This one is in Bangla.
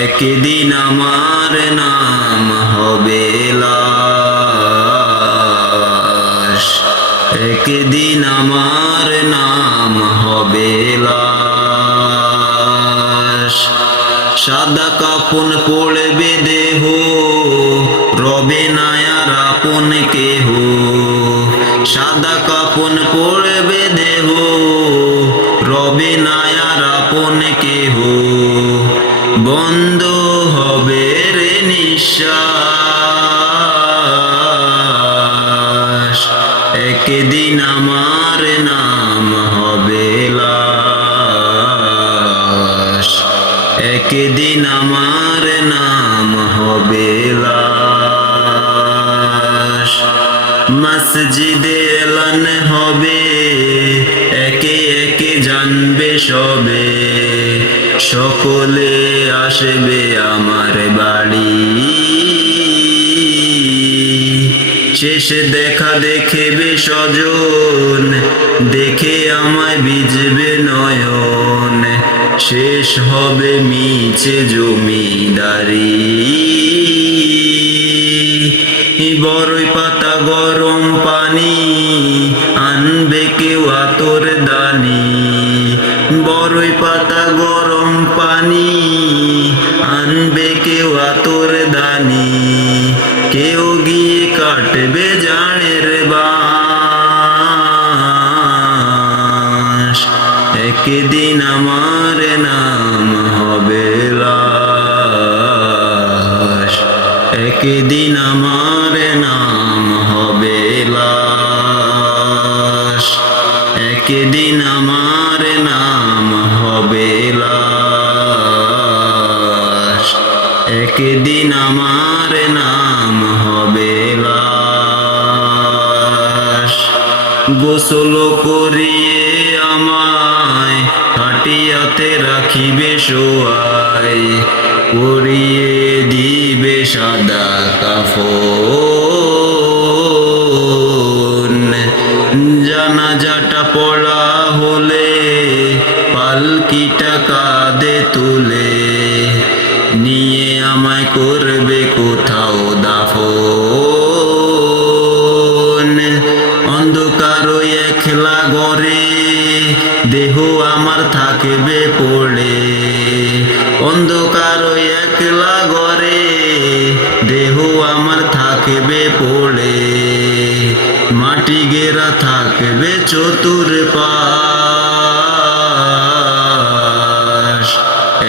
একদিন আমার নাম হবে লাশ। একদিন আমার নাম হবে সাদা কাপন পড়বে দেহ, রবে নায়ার আপন কেহ। সাদা কাপন পড়বে দেহ, রবে নায়ার রে নিঃশ্বাস একদিন আমার নাম হবে লাশ। একদিন আমার নাম হবে মসজিদে এলান হবে, একে একে জানবে সবে। সকলে আসবে আমার বাড়ি। শেষে দেখা দেখবে স্বজন, দেখে আমায় বিজবে নয়ন। শেষ হবে মিছে জমিদারি। বড়ই পাতা গরম পানি, আনবে কেউ আতর দানি। বড়ই পাতা গরম পানি, আনবে কেউ আতর দানি। কাটবে জানের বাস। একদিন আমার নাম হবে লাশ। একদিন আমার নাম হবে লাশ। একদিন আমার নাম হবে লাশ। একদিন আমার নাম হবে লাশ। গোসল করিয়ে আমায় হাটিয়াতে রাখিবে শোয়াই পরিয়ে দিবে সাদা কাফন। জানাজাটা পড়া হলে, পালকিটা কাঁদে তুলে নিয়ে আমায় করবে কোথাও দাফন। অন্ধকার একলা গড়ে দেহ আমার থাকবে পড়ে অন্ধকার একলা গড়ে দেহ আমার থাকবে পড়ে মাটি গেরা থাকবে চতুর পাশ